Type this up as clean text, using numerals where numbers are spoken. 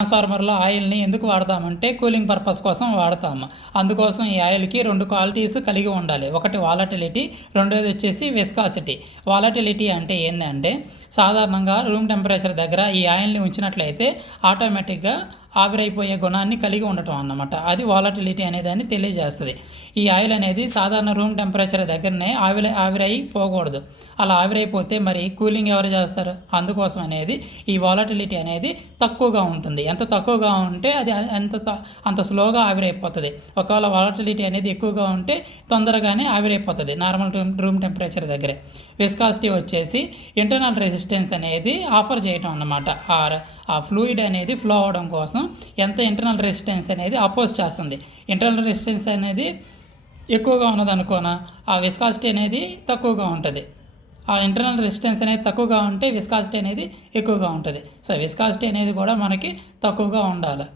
ట్రాన్స్ఫార్మర్లో ఆయిల్ని ఎందుకు వాడతామంటే కూలింగ్ పర్పస్ కోసం వాడతాము. అందుకోసం ఈ ఆయిల్కి 2 క్వాలిటీస్ కలిగి ఉండాలి. ఒకటి వాలటిలిటీ, రెండోది వచ్చేసి విస్కాసిటీ. వాలటిలిటీ అంటే ఏంటంటే సాధారణంగా రూమ్ టెంపరేచర్ దగ్గర ఈ ఆయిల్ని ఉంచినట్లయితే ఆటోమేటిక్గా ఆవిరైపోయే గుణాన్ని కలిగి ఉండటం అన్నమాట. అది వాలటిలిటీ అనేదాన్ని తెలియజేస్తుంది. ఈ ఆయిల్ అనేది సాధారణ రూమ్ టెంపరేచర్ దగ్గరనే ఆవిరైపోకూడదు. అలా ఆవిరైపోతే మరి కూలింగ్ ఎవరు చేస్తారు? అందుకోసం అనేది ఈ వాలటిలిటీ అనేది తక్కువగా ఉంటుంది. ఎంత తక్కువగా ఉంటే అది అంత స్లోగా ఆవిరైపోతుంది. ఒకవేళ వాలటిలిటీ అనేది ఎక్కువగా ఉంటే తొందరగానే ఆవిరైపోతుంది నార్మల్ రూమ్ టెంపరేచర్ దగ్గరే. విస్కాసిటీ వచ్చేసి ఇంటర్నల్ రెసిస్టెన్స్ అనేది ఆఫర్ చేయటం అన్నమాట. ఆ ఫ్లూయిడ్ అనేది ఫ్లో అవడం కోసం ఎంత ఇంటర్నల్ రెసిస్టెన్స్ అనేది అపోజ్ చేస్తుంది. ఇంటర్నల్ రెసిస్టెన్స్ అనేది ఎక్కువగా ఉన్నదనుకోనా ఆ విస్కాసిటీ అనేది తక్కువగా ఉంటుంది. ఆ ఇంటర్నల్ రెసిస్టెన్స్ అనేది తక్కువగా ఉంటే విస్కాసిటీ అనేది ఎక్కువగా ఉంటుంది. సో విస్కాసిటీ అనేది కూడా మనకి తక్కువగా ఉండాలి.